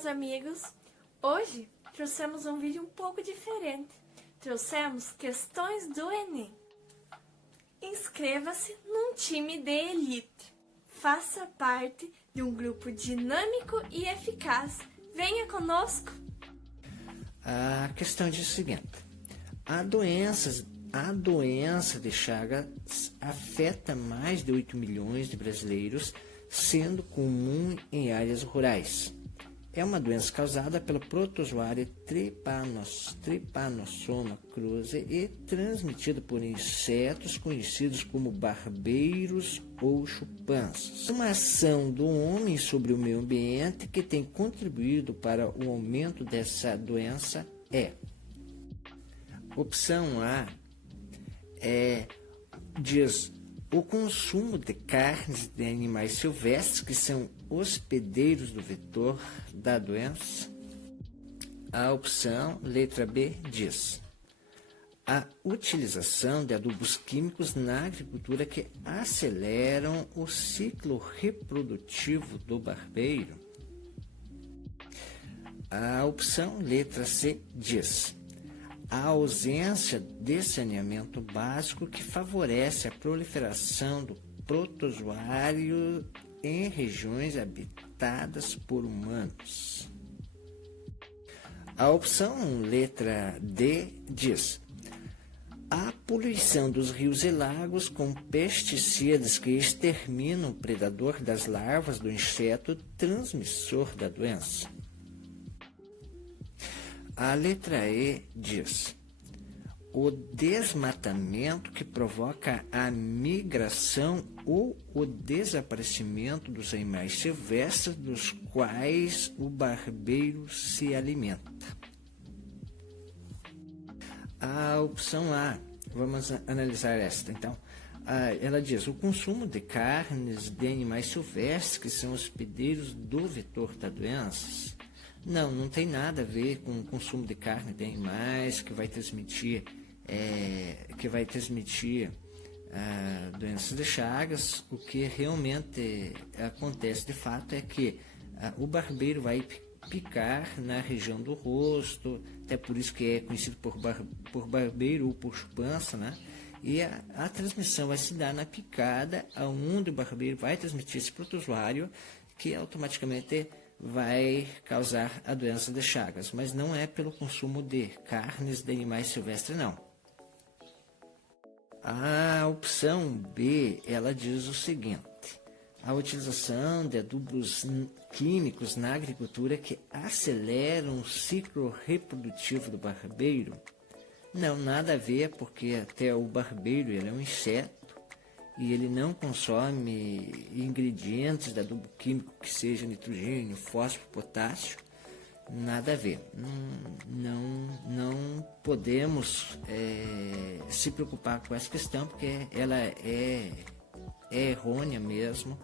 meus amigos! Hoje trouxemos um vídeo um pouco diferente. Trouxemos questões do Enem. Inscreva-se num time de elite. Faça parte de um grupo dinâmico e eficaz. Venha conosco! A questão diz o seguinte: a doença de Chagas afeta mais de 8 milhões de brasileiros, sendo comum em áreas rurais. É uma doença causada pelo protozoário Trypanosoma cruzi e transmitida por insetos conhecidos como barbeiros ou chupanças. Uma ação do homem sobre o meio ambiente que tem contribuído para o aumento dessa doença é: opção A diz o consumo de carnes de animais silvestres que são hospedeiros do vetor da doença. A opção letra B diz a utilização de adubos químicos na agricultura que aceleram o ciclo reprodutivo do barbeiro. A opção letra C diz a ausência de saneamento básico que favorece a proliferação do protozoário em regiões habitadas por humanos. A opção letra D diz a poluição dos rios e lagos com pesticidas que exterminam o predador das larvas do inseto transmissor da doença. A letra E diz o desmatamento que provoca a migração ou o desaparecimento dos animais silvestres dos quais o barbeiro se alimenta. A opção A, vamos analisar esta então. Ela diz o consumo de carnes de animais silvestres que são hospedeiros do vetor da doença. Não tem nada a ver com o consumo de carne de animais que vai transmitir doenças de Chagas. O que realmente acontece de fato é que o barbeiro vai picar na região do rosto, até por isso que é conhecido por barbeiro ou por chupança, né? E a transmissão vai se dar na picada, onde o barbeiro vai transmitir esse protozoário que automaticamente vai causar a doença de Chagas, mas não é pelo consumo de carnes de animais silvestres, não. A opção B, ela diz o seguinte: a utilização de adubos químicos na agricultura que aceleram o ciclo reprodutivo do barbeiro. Não, nada a ver, porque até o barbeiro ele é um inseto e ele não consome ingredientes de adubo químico que seja nitrogênio, fósforo, potássio. Nada a ver. Não podemos se preocupar com essa questão, porque ela é errônea mesmo.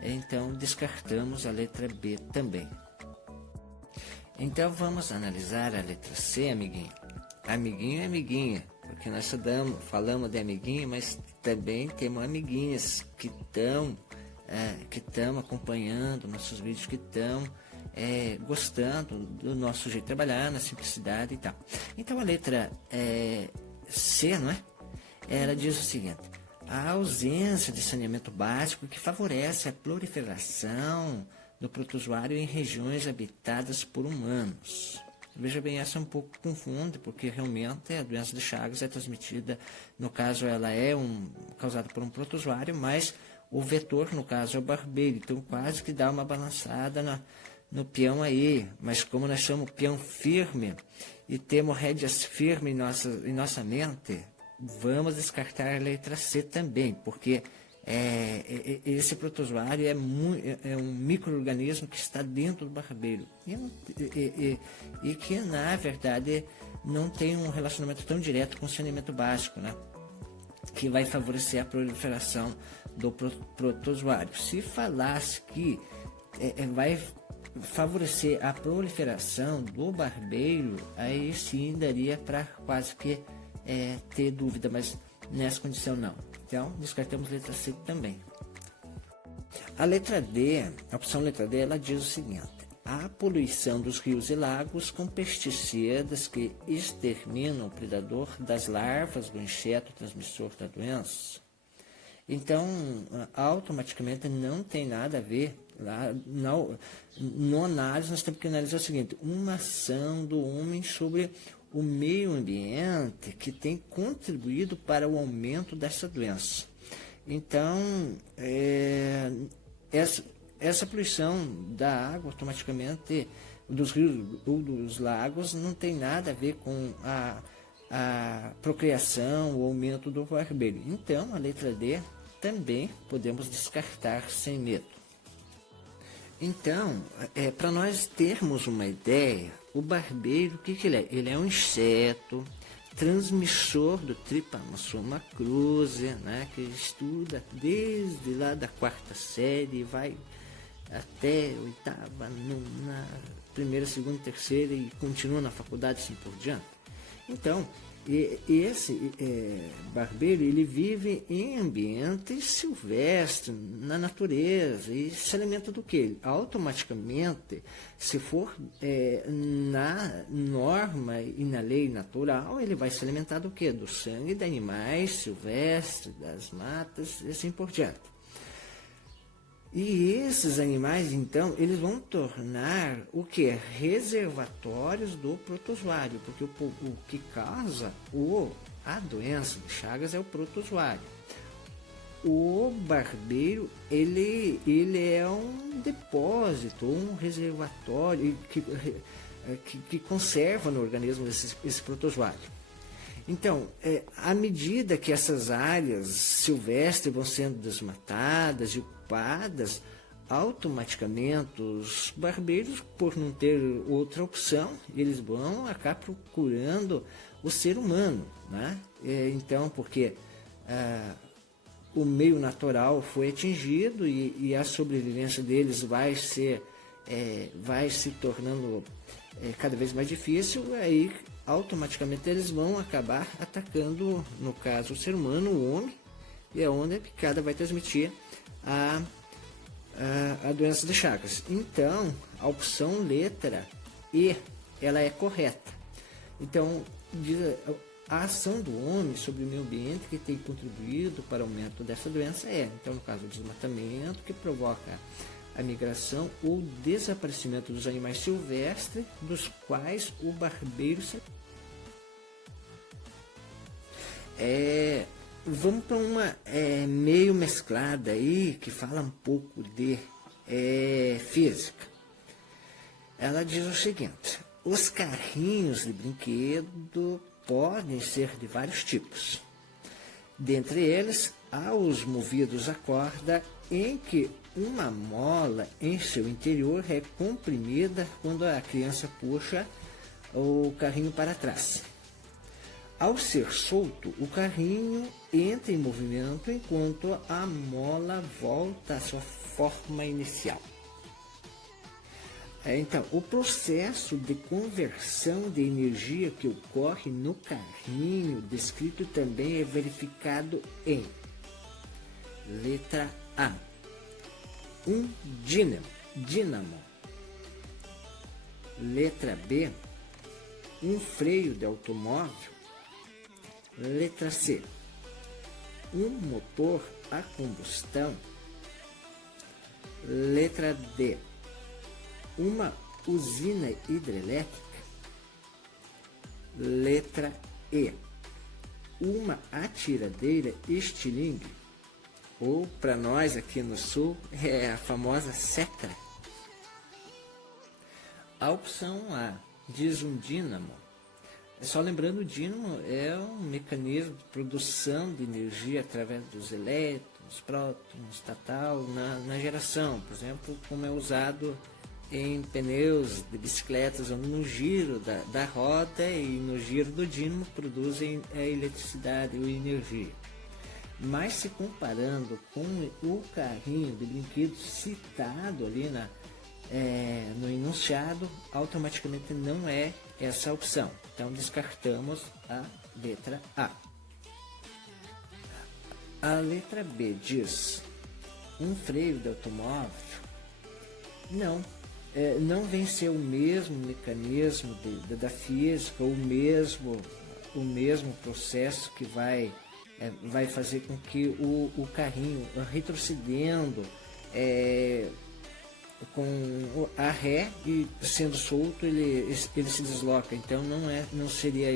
Então descartamos a letra B também. Então vamos analisar a letra C, amiguinho. Amiguinho e amiguinha, porque nós falamos de amiguinho, mas também temos amiguinhas que estão acompanhando nossos vídeos, que estão gostando do nosso jeito de trabalhar, na simplicidade e tal. Então a letra C, não é? Ela diz o seguinte: a ausência de saneamento básico que favorece a proliferação do protozoário em regiões habitadas por humanos. Veja bem, essa um pouco confunde, porque realmente a doença de Chagas é transmitida, no caso ela é causada por um protozoário, mas o vetor, no caso, é o barbeiro, então quase que dá uma balançada no peão aí. Mas como nós somos peão firme e temos rédeas firmes em nossa mente, vamos descartar a letra C também, porque esse protozoário é um micro-organismo que está dentro do barbeiro e que, na verdade, não tem um relacionamento tão direto com o saneamento básico, né? Que vai favorecer a proliferação do protozoário. Se falasse que vai favorecer a proliferação do barbeiro, aí sim daria para quase que ter dúvida, mas nessa condição não. Então, descartamos a letra C também. A letra D, a opção letra D, ela diz o seguinte: a poluição dos rios e lagos com pesticidas que exterminam o predador das larvas do inseto transmissor da doença. Então, automaticamente não tem nada a ver. Lá, no análise, nós temos que analisar o seguinte: uma ação do homem sobre o meio ambiente que tem contribuído para o aumento dessa doença. Então, essa poluição da água, automaticamente, dos rios ou dos lagos, não tem nada a ver com a procriação, o aumento do barbeiro. Então, a letra D também podemos descartar sem medo. Então, para nós termos uma ideia, o barbeiro, o que ele é? Ele é um inseto transmissor do Trypanosoma cruzi, né, que estuda desde lá da 4ª série, vai até 8ª, 9ª, 1ª, 2ª, 3ª e continua na faculdade assim por diante. Então, esse barbeiro, ele vive em ambiente silvestre, na natureza, e se alimenta do que? Automaticamente, se for na norma e na lei natural, ele vai se alimentar do que? Do sangue de animais silvestres, das matas, e assim por diante. E esses animais, então, eles vão tornar o que? Reservatórios do protozoário, porque o que causa a doença de Chagas é o protozoário. O barbeiro, ele é um depósito, um reservatório que conserva no organismo esse protozoário. Então, à medida que essas áreas silvestres vão sendo desmatadas e ocupadas, automaticamente os barbeiros, por não ter outra opção, eles vão acabar procurando o ser humano, né? Então, porque o meio natural foi atingido e a sobrevivência deles vai se tornando cada vez mais difícil, aí automaticamente eles vão acabar atacando, no caso, o ser humano, o homem, e é onde a picada vai transmitir a doença de Chagas. Então, a opção letra E, ela é correta. Então, a ação do homem sobre o meio ambiente que tem contribuído para o aumento dessa doença então, no caso, o desmatamento que provoca a migração ou desaparecimento dos animais silvestres, dos quais o barbeiro se... Vamos para uma meio mesclada aí, que fala um pouco de física. Ela diz o seguinte: os carrinhos de brinquedo podem ser de vários tipos. Dentre eles, há os movidos a corda, em que uma mola em seu interior é comprimida quando a criança puxa o carrinho para trás. Ao ser solto, o carrinho entra em movimento enquanto a mola volta à sua forma inicial. Então, o processo de conversão de energia que ocorre no carrinho descrito também é verificado em letra A, um dínamo. Letra B, um freio de automóvel. Letra C, um motor a combustão. Letra D, uma usina hidrelétrica. Letra E, uma atiradeira estilingue, ou para nós aqui no sul é a famosa setra. A opção A diz um dínamo. Só lembrando, o dínamo é um mecanismo de produção de energia através dos elétrons, prótons, tal, na geração. Por exemplo, como é usado em pneus de bicicletas, onde no giro da roda e no giro do dínamo produzem a eletricidade ou energia. Mas se comparando com o carrinho de brinquedo citado ali no enunciado, automaticamente não é essa opção. Então descartamos a letra A. A letra B diz um freio de automóvel. Não, não vem ser o mesmo mecanismo da física, o mesmo processo que vai fazer com que o carrinho retrocedendo com a ré e sendo solto ele se desloca. Então não seria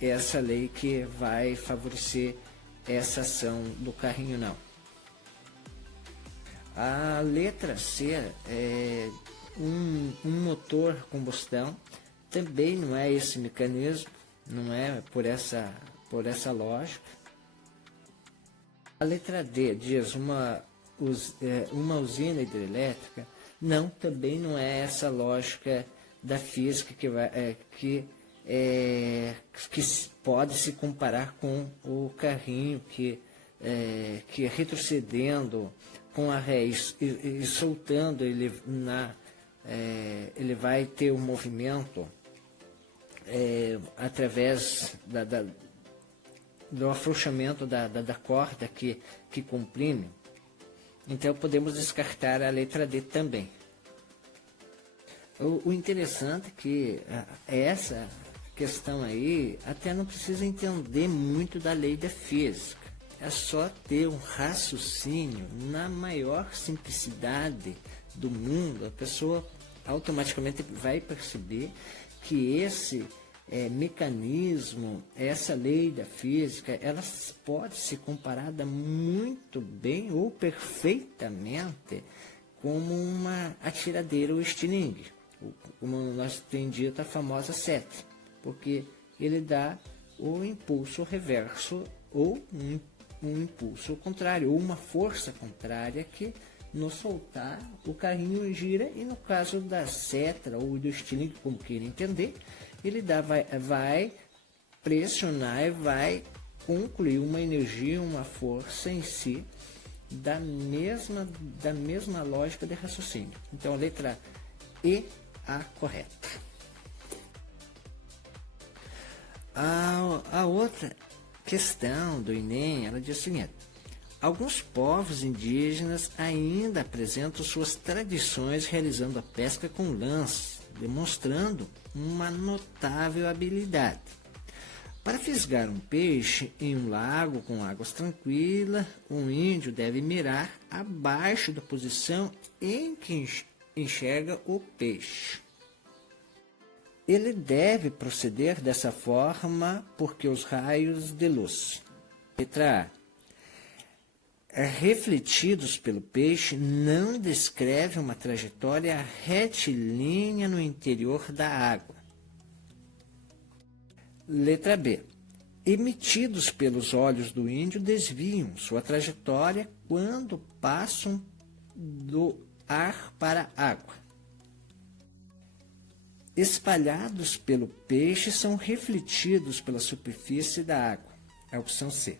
essa lei que vai favorecer essa ação do carrinho, não. A letra C um motor a combustão também não é esse mecanismo, não é por essa lógica. A letra D diz uma usina hidrelétrica, não, também não é essa lógica da física que pode se comparar com o carrinho que retrocedendo com a ré e soltando ele vai ter um movimento através do afrouxamento da corda que comprime. Então podemos descartar a letra D também. O interessante é que essa questão aí até não precisa entender muito da lei da física. É só ter um raciocínio na maior simplicidade do mundo. A pessoa automaticamente vai perceber que esse mecanismo, essa lei da física, ela pode ser comparada muito bem ou perfeitamente como uma atiradeira ou estilingue, como nós temos dito, a famosa seta, porque ele dá o impulso reverso ou um impulso contrário, ou uma força contrária que no soltar o carrinho gira, e no caso da seta ou do estilingue, como queira entender, ele vai pressionar e vai concluir uma energia, uma força em si da mesma lógica de raciocínio. Então a letra E, a correta. A outra questão do Enem, ela diz o seguinte: alguns povos indígenas ainda apresentam suas tradições realizando a pesca com lanças, demonstrando uma notável habilidade. Para fisgar um peixe em um lago com águas tranquilas, um índio deve mirar abaixo da posição em que enxerga o peixe. Ele deve proceder dessa forma porque os raios de luz, letra A, refletidos pelo peixe, não descrevem uma trajetória retilínea no interior da água. Letra B. Emitidos pelos olhos do índio, desviam sua trajetória quando passam do ar para a água. Espalhados pelo peixe, são refletidos pela superfície da água. É a opção C.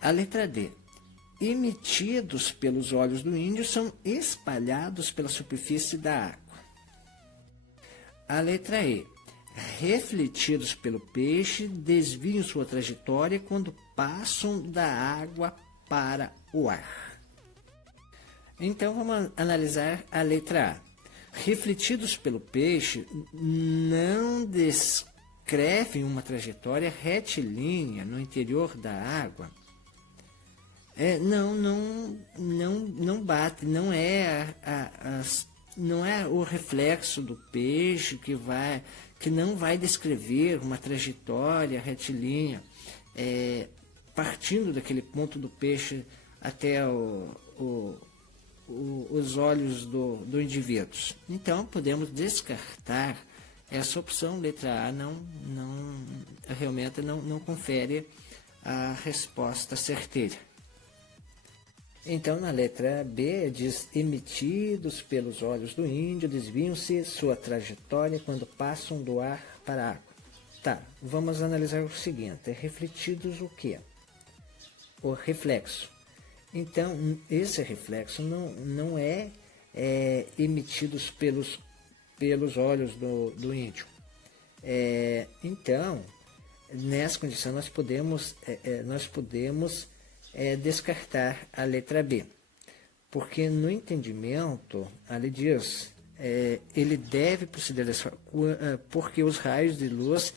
A letra D. Emitidos pelos olhos do índio, são espalhados pela superfície da água. A letra E. Refletidos pelo peixe, desviam sua trajetória quando passam da água para o ar. Então vamos analisar a letra A. Refletidos pelo peixe não descrevem uma trajetória retilínea no interior da água. Não bate, não é o reflexo do peixe que não vai descrever uma trajetória retilínea, partindo daquele ponto do peixe até os olhos do indivíduo. Então podemos descartar essa opção. Letra A realmente não confere a resposta certeira. Então, na letra B, diz: emitidos pelos olhos do índio, desviam-se sua trajetória quando passam do ar para a água. Tá, vamos analisar o seguinte: refletidos o quê? O reflexo. Então, esse reflexo não é emitidos pelos olhos do índio. Então, nessa condição, nós podemos descartar a letra B. porque no entendimento, ali diz, ele deve proceder dessa forma, porque os raios de luz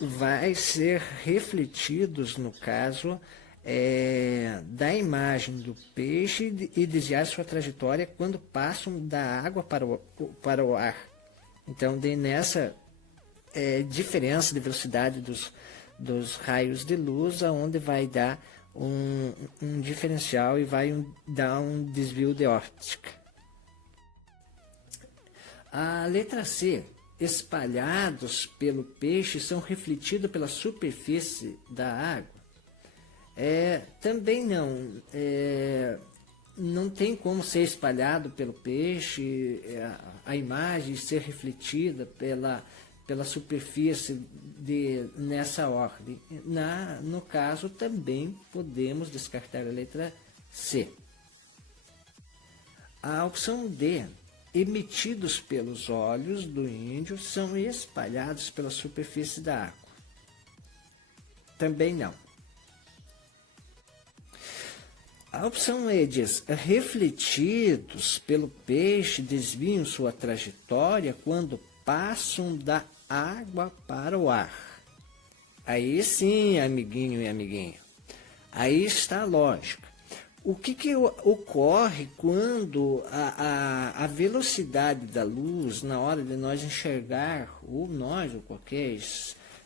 vai ser refletidos, no caso, da imagem do peixe e desviar sua trajetória quando passam da água para o ar. Então, nessa diferença de velocidade dos raios de luz, aonde vai dar um diferencial e vai dar um desvio de óptica. A letra C. Espalhados pelo peixe são refletidos pela superfície da água. Também não. Não tem como ser espalhado pelo peixe, a imagem ser refletida pela superfície nessa ordem. No caso, também podemos descartar a letra C. A opção D. Emitidos pelos olhos do índio são espalhados pela superfície da água. Também não. A opção E diz, refletidos pelo peixe desviam sua trajetória quando passam da água para o ar. Aí sim, amiguinho e amiguinha. Aí está a lógica. O que ocorre quando a velocidade da luz, na hora de nós enxergar, ou nós, ou qualquer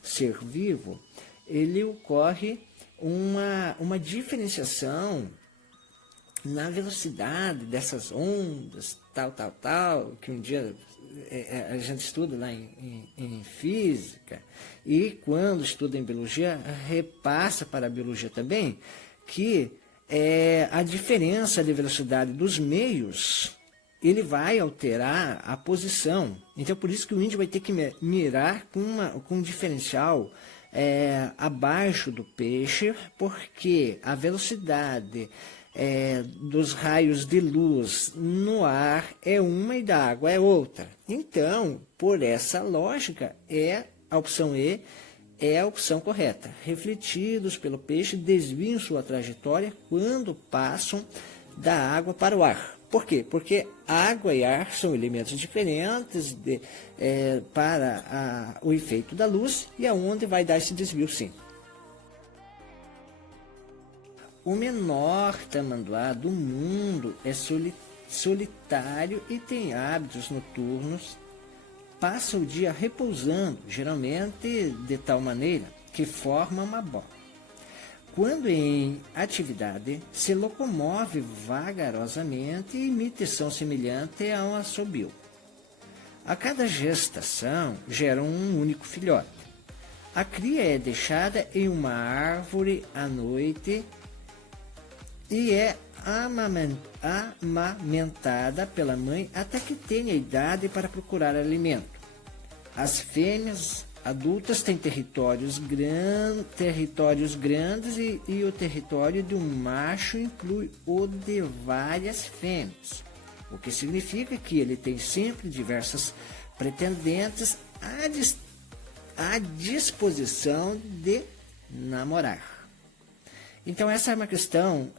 ser vivo, ele ocorre uma diferenciação na velocidade dessas ondas, tal, que um dia a gente estuda lá em física, e quando estuda em biologia, repassa para a biologia também, que a diferença de velocidade dos meios, ele vai alterar a posição. Então, por isso que o índio vai ter que mirar com um diferencial abaixo do peixe, porque a velocidade dos raios de luz no ar é uma e da água é outra. Então, por essa lógica, a opção E é a opção correta. Refletidos pelo peixe, desviam sua trajetória quando passam da água para o ar. Por quê? Porque água e ar são elementos diferentes para o efeito da luz e aonde vai dar esse desvio, sim. O menor tamanduá do mundo é solitário e tem hábitos noturnos. Passa o dia repousando, geralmente de tal maneira que forma uma bola. Quando em atividade, se locomove vagarosamente e imita som semelhante a um assobio. A cada gestação gera um único filhote. A cria é deixada em uma árvore à noite e é amamentada pela mãe até que tenha idade para procurar alimento. As fêmeas adultas têm territórios grandes e o território de um macho inclui o de várias fêmeas, o que significa que ele tem sempre diversas pretendentes à disposição de namorar. Então, essa é uma questão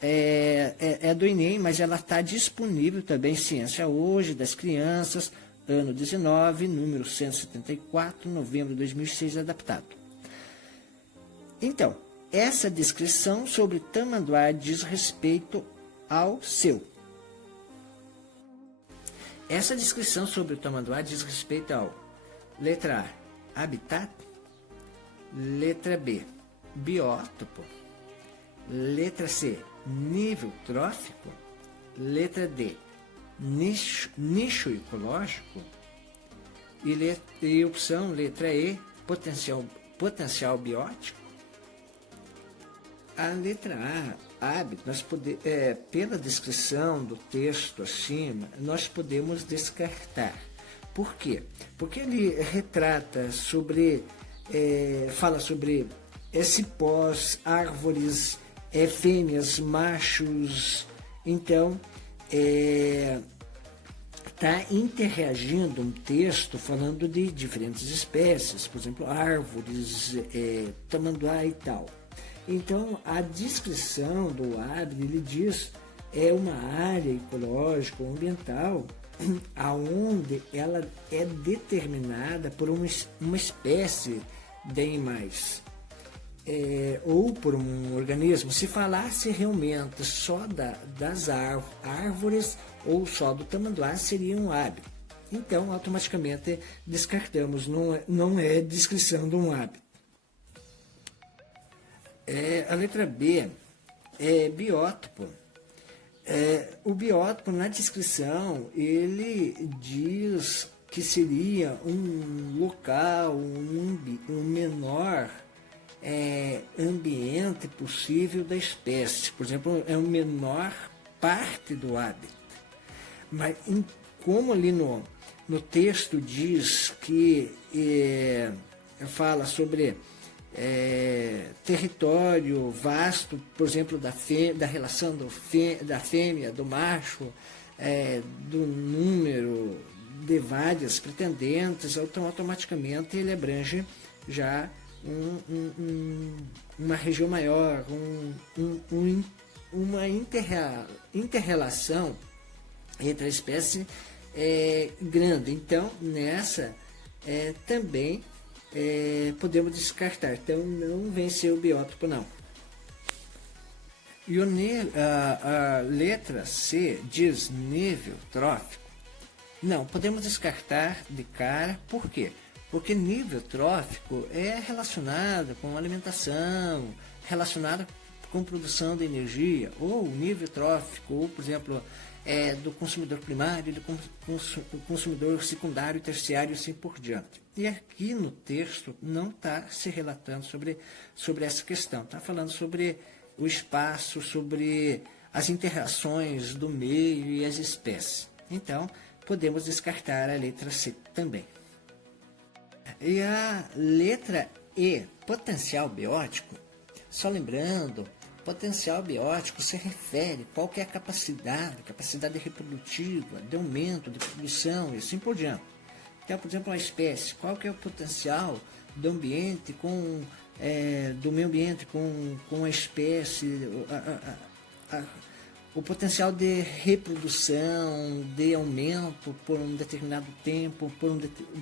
do Enem, mas ela está disponível também em Ciência Hoje, das Crianças, ano 19, número 174, novembro de 2006, adaptado. Então, essa descrição sobre tamanduá diz respeito ao seu. Essa descrição sobre o tamanduá diz respeito ao, letra A, habitat, letra B, biótopo, letra C, nível trófico, letra D, nicho ecológico e opção letra E, potencial biótico. A letra A, hábito, pela descrição do texto acima, nós podemos descartar. Por quê? Porque ele retrata fala sobre cipós, árvores, fêmeas, machos. Então, está interreagindo um texto falando de diferentes espécies, por exemplo, árvores, tamanduá e tal. Então, a descrição do hábito, ele diz é uma área ecológica ou ambiental aonde ela é determinada por uma espécie de animais ou por um organismo. Se falasse realmente só das árvores ou só do tamanduá, seria um hábito. Então, automaticamente descartamos, não é descrição de um hábito. A letra B é biótipo. O biótipo, na descrição, ele diz que seria um local, um menor ambiente possível da espécie. Por exemplo, é a menor parte do hábitat. Mas como ali no texto diz que fala sobre território vasto, por exemplo, da relação da fêmea, do macho, do número de várias pretendentes, então automaticamente ele abrange já uma região maior, uma inter-relação entre a espécie grande. Então, nessa também podemos descartar. Então, não vem ser o biótipo, não. E a letra C diz nível trófico. Não, podemos descartar de cara. Por quê? Porque nível trófico é relacionado com alimentação, relacionado com produção de energia, ou nível trófico, ou, por exemplo, do consumidor primário, do consumidor secundário, terciário e assim por diante. E aqui no texto não está se relatando sobre essa questão, está falando sobre o espaço, sobre as interações do meio e as espécies. Então, podemos descartar a letra C também. E a letra E, potencial biótico, só lembrando, potencial biótico se refere a qualquer capacidade reprodutiva, de aumento, de produção e assim por diante. Então, por exemplo, a espécie, qual que é o potencial do ambiente do meio ambiente com a espécie, o potencial de reprodução, de aumento por um determinado tempo,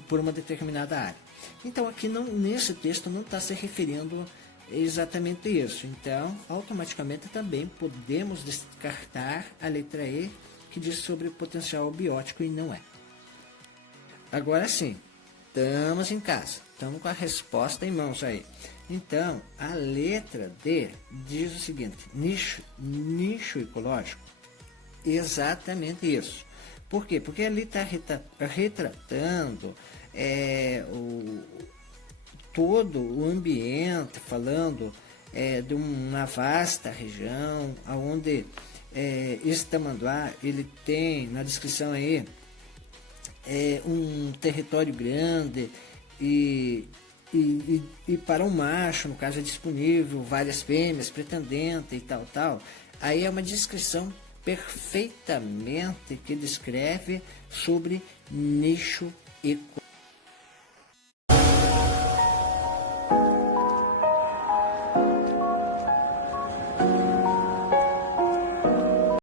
por uma determinada área. Então, aqui nesse texto não está se referindo exatamente isso. Então, automaticamente também podemos descartar a letra E, que diz sobre o potencial biótico, e não é. Agora sim, estamos em casa, estamos com a resposta em mãos aí. Então, a letra D diz o seguinte: nicho ecológico. Exatamente isso. Por quê? Porque ali está retratando todo o ambiente, falando de uma vasta região, onde esse tamanduá, ele tem, na descrição aí, um território grande e para um macho, no caso, é disponível várias fêmeas, pretendentes e tal. Aí é uma descrição perfeitamente que descreve sobre nicho ecológico.